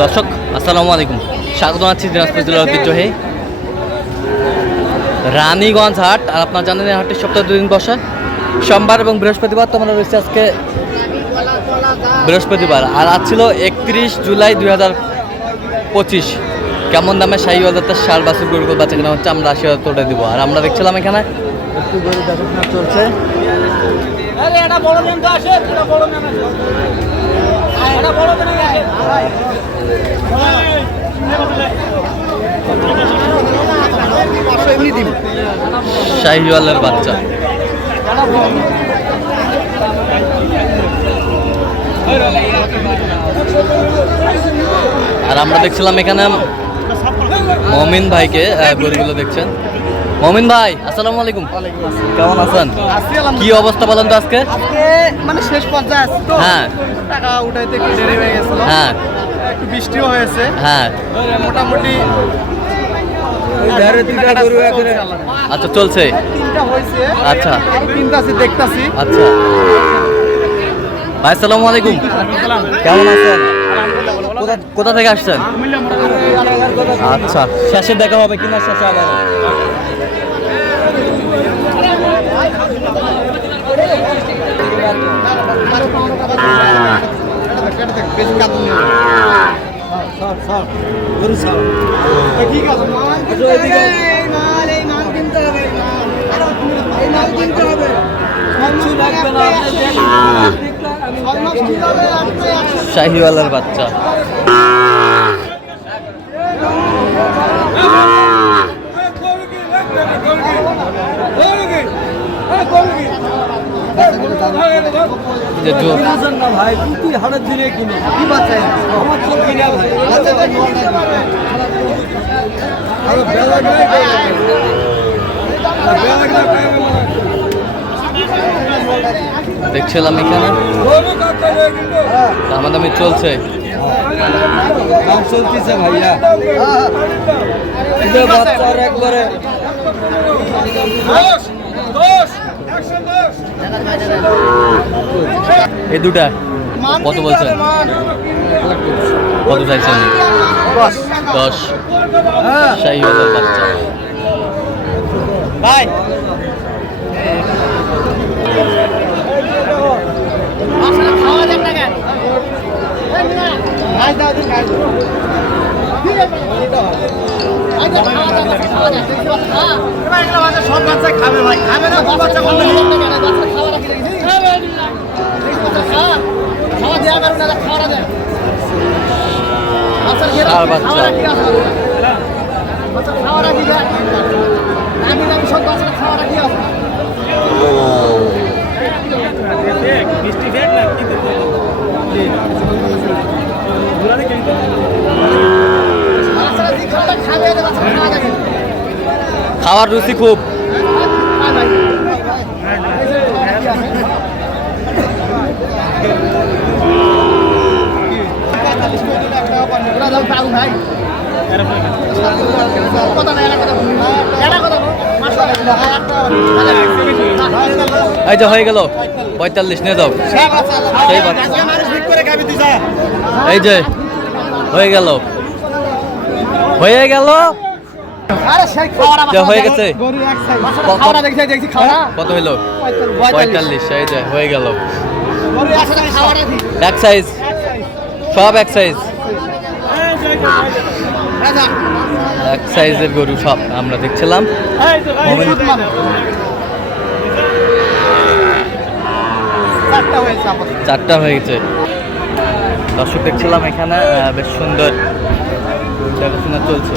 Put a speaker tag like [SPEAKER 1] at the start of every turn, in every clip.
[SPEAKER 1] দর্শক, আসসালামু আলাইকুম। স্বাগত জানাচ্ছি দিনাজপুর জেলার ঐতিহ্যহে রানীগঞ্জ হাট। আর আপনার জানেন এই হাটের সপ্তাহে দুদিন বসে। সোমবার এবং বৃহস্পতিবার তো আমরা রয়েছে আজকে বৃহস্পতিবার। আর আজ ছিল একত্রিশ জুলাই দুই হাজার পঁচিশ। কেমন দামে শাহী বাজারটা সার বাসুর গরুগুলো বাচ্চা কেনা হচ্ছে, আমরা আশি হাজার তোটা দিব। আর আমরা দেখছিলাম এখানে চলছে। শাহিওয়ালের বাচ্চা। আর আমরা দেখছিলাম এখানে মমিন ভাইকে গরুগুলো দেখছেন। মমিন ভাই আসসালামু আলাইকুম। কেমন আছেন? কি অবস্থা বলেন তো আজকে?
[SPEAKER 2] আজকে মানে শেষ পর্যায়ে আছে তো।
[SPEAKER 1] হ্যাঁ।
[SPEAKER 2] টাকা উঠাইতে একটু দেরি হয়ে গেছিল।
[SPEAKER 1] হ্যাঁ।
[SPEAKER 2] একটু বৃষ্টিও হয়েছে।
[SPEAKER 1] হ্যাঁ।
[SPEAKER 2] মোটামুটি
[SPEAKER 1] আচ্ছা চলছে। আচ্ছা।
[SPEAKER 2] দেখতাছি।
[SPEAKER 1] আচ্ছা। ভাই আসসালামু আলাইকুম। কেমন আছেন? কোথা কোথা থেকে আসছেন? আচ্ছা। শেষে দেখা হবে কিনা শেষে আবার। শাহিওয়ালার বাচ্চা যে জো-
[SPEAKER 2] ভাই তুই হাটের দিনে কিনে কি বাচ্চা আমার চোখ কিনে
[SPEAKER 1] দেখছিলাম এখানে। দামাদামি চলছে।
[SPEAKER 2] কাম চলতেছে ভাইয়া বাচ্চার একবারে
[SPEAKER 1] এই দুটা। কত বলছেন? কত চাইছেন? দশ। বাচ্চা।
[SPEAKER 2] ভাই। খাওয়া যাবে না কেন? সব বাচ্চা খাবে ভাই খাবে না সব বাচ্চা বলবে খাওয়া দেওয়া পারবে না খাওয়া দেয়
[SPEAKER 1] বাচ্চা।
[SPEAKER 2] খাওয়া রাখি দেয় আমি সব বাচ্চা খাওয়া রাখি আছে বাচ্চারা যে খাওয়াটা খাবে বাচ্চা খাওয়া দেখে
[SPEAKER 1] খাওয়ার রুচি খুব। এই যে হয়ে গেল। পঁয়তাল্লিশ, নিয়ে যাও। সেই এই যে, হয়ে গেল। হয়ে গেল। হয়ে গেছে। কত
[SPEAKER 2] পঁয়তাল্লিশ।
[SPEAKER 1] হয়ে গেল।
[SPEAKER 2] খাওয়া রাখি
[SPEAKER 1] এক সাইজ। সব এক সাইজ। এক সাইজের গরু সব আমরা দেখছিলাম।
[SPEAKER 2] চারটা
[SPEAKER 1] হয়ে গেছে। দর্শক দেখছিলাম এখানে বেশ সুন্দর দেখাশোনা চলছে।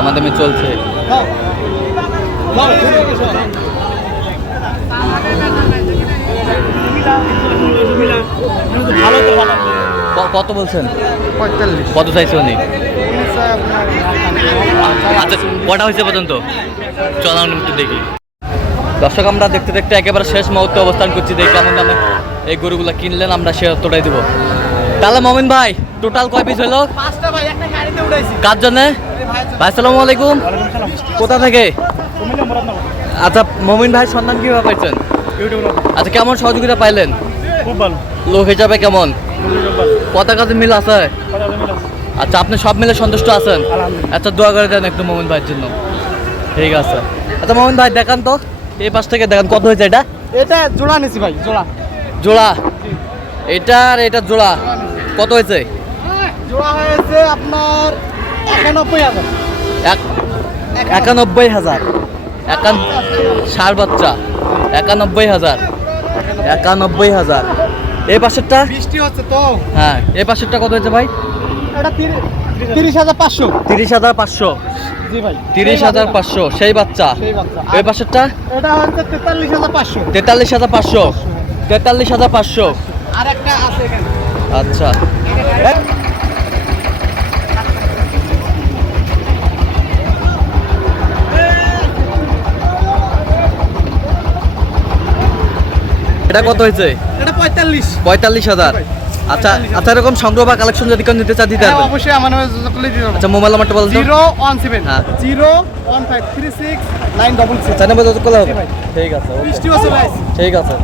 [SPEAKER 1] আমাদের চলছে। কত বলছেন?
[SPEAKER 2] পঁয়তাল্লিশ।
[SPEAKER 1] কত চাইছে উনি? আচ্ছা কটা হয়েছে পর্যন্ত? চলান একটু দেখি। দর্শক আমরা দেখতে দেখতে একেবারে শেষ মুহূর্তে অবস্থান করছি। দেখি কেমন দামে এই গরুগুলো কিনলেন আমরা সে তোটাই দিব। তাহলে মমিন ভাই টোটাল কয় পিস হলো?
[SPEAKER 2] পাঁচটা ভাই একটা গাড়িতে উঠাইছি
[SPEAKER 1] কার জন্য? ভাই আসসালামু আলাইকুম। কোথা থেকে? আচ্ছা মমিন ভাই সন্ধান কীভাবে পাইছেন? আচ্ছা কেমন সহযোগিতা পাইলেন?
[SPEAKER 2] খুব ভালো।
[SPEAKER 1] লোক হিসাবে কেমন? কত কাজে মিল আছে? আচ্ছা আপনি সব মিলে সন্তুষ্ট আছেন? আচ্ছা দোয়া করে দেন একটু মোমিন ভাইয়ের জন্য। ঠিক আছে। আচ্ছা মোমিন ভাই দেখান তো। এই পাশ থেকে দেখান কত হয়েছে এটা?
[SPEAKER 2] এটা জোড়া নিছি ভাই জোড়া।
[SPEAKER 1] জোড়া। এটা আর এটা জোড়া কত হয়েছে?
[SPEAKER 2] জোড়া হয়েছে আপনার একানব্বই হাজার।
[SPEAKER 1] এক একানব্বই হাজার। একান ষাট বাচ্চা একানব্বই হাজার। একানব্বই হাজার। এই পাশেরটা?
[SPEAKER 2] বৃষ্টি হচ্ছে তো।
[SPEAKER 1] হ্যাঁ এই পাশেরটা কত হয়েছে ভাই?
[SPEAKER 2] এটা তিরি- তিরিশ হাজার পাঁচশো।
[SPEAKER 1] তিরিশ হাজার পাঁচশো।
[SPEAKER 2] জি ভাই।
[SPEAKER 1] তিরিশ হাজার পাঁচশো সেই বাচ্চা।
[SPEAKER 2] সেই বাচ্চা।
[SPEAKER 1] এই পাশেরটা?
[SPEAKER 2] এটা হচ্ছে তেতাল্লিশ হাজার পাঁচশো।
[SPEAKER 1] তেতাল্লিশ হাজার পাঁচশো। তেতাল্লিশ হাজার পাঁচশো।
[SPEAKER 2] আর একটা আছে এখানে।
[SPEAKER 1] আচ্ছা। এটা কত হয়েছে?
[SPEAKER 2] এটা পঁয়তাল্লিশ।
[SPEAKER 1] পঁয়তাল্লিশ হাজার। আচ্ছা আচ্ছা এরকম সংগ্রহ বা কালেকশন যদি কেউ নিতে চা দিতে
[SPEAKER 2] হ্যাঁ,
[SPEAKER 1] পারবেন
[SPEAKER 2] অবশ্যই আমার নামে যোগাযোগ করলে দিতে
[SPEAKER 1] আচ্ছা মোবাইল নাম্বারটা বলুন তো।
[SPEAKER 2] Zero one seven.
[SPEAKER 1] হ্যাঁ।
[SPEAKER 2] Zero one five three six nine double six.
[SPEAKER 1] চার নম্বর যোগাযোগ করলে হবে। ঠিক আছে okay.
[SPEAKER 2] বৃষ্টি হচ্ছে ভাই।
[SPEAKER 1] ঠিক আছে।